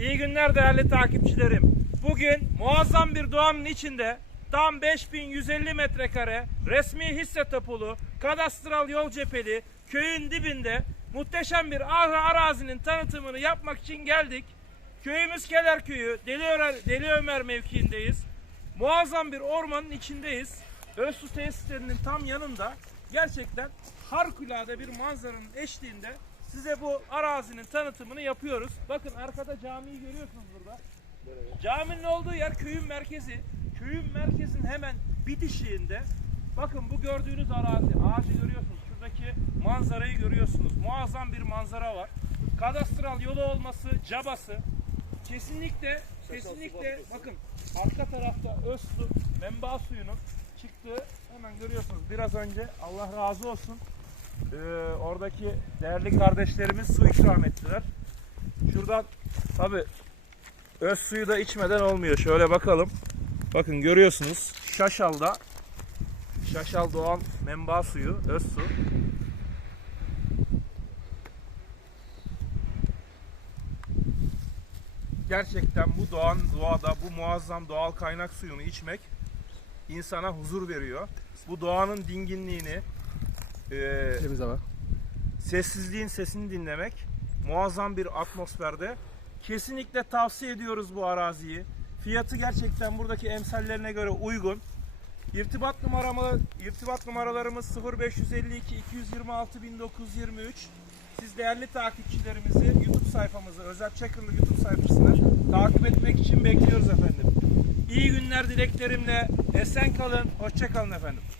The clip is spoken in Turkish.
İyi günler değerli takipçilerim. Bugün muazzam bir doğanın içinde tam 5150 metrekare resmi hisse tapulu, kadastral yol cepheli, köyün dibinde muhteşem bir ara- arazinin tanıtımını yapmak için geldik. Köyümüz Keler Köyü, Deli Ömer, Deli Ömer mevkiindeyiz. Muazzam bir ormanın içindeyiz. Özsu tesislerinin tam yanında gerçekten harikulade bir manzaranın eşliğinde size bu arazinin tanıtımını yapıyoruz. Bakın arkada camiyi görüyorsunuz burada. Caminin olduğu yer köyün merkezi. Köyün merkezin hemen bitişiğinde. Bakın bu gördüğünüz arazi, ağacı görüyorsunuz. Şuradaki manzarayı görüyorsunuz. Muazzam bir manzara var. Kadastral yolu olması, cabası. Kesinlikle, kesinlikle bakın arka tarafta öz su, menba suyunun çıktığı hemen görüyorsunuz. Biraz önce Allah razı olsun. Ee, oradaki değerli kardeşlerimiz su ikram ettiler. Şuradan tabi öz suyu da içmeden olmuyor. Şöyle bakalım. Bakın görüyorsunuz. Şaşal'da Şaşal Doğan menba suyu, öz su. Gerçekten bu doğan doğada bu muazzam doğal kaynak suyunu içmek insana huzur veriyor. Bu doğanın dinginliğini, e, Temiz hava. sessizliğin sesini dinlemek muazzam bir atmosferde. Kesinlikle tavsiye ediyoruz bu araziyi. Fiyatı gerçekten buradaki emsallerine göre uygun. İrtibat numaramı, irtibat numaralarımız 0552 226 1923. Siz değerli takipçilerimizi YouTube sayfamızı, Özel Çakırlı YouTube sayfasını takip etmek için bekliyoruz efendim. İyi günler dileklerimle esen kalın, hoşça kalın efendim.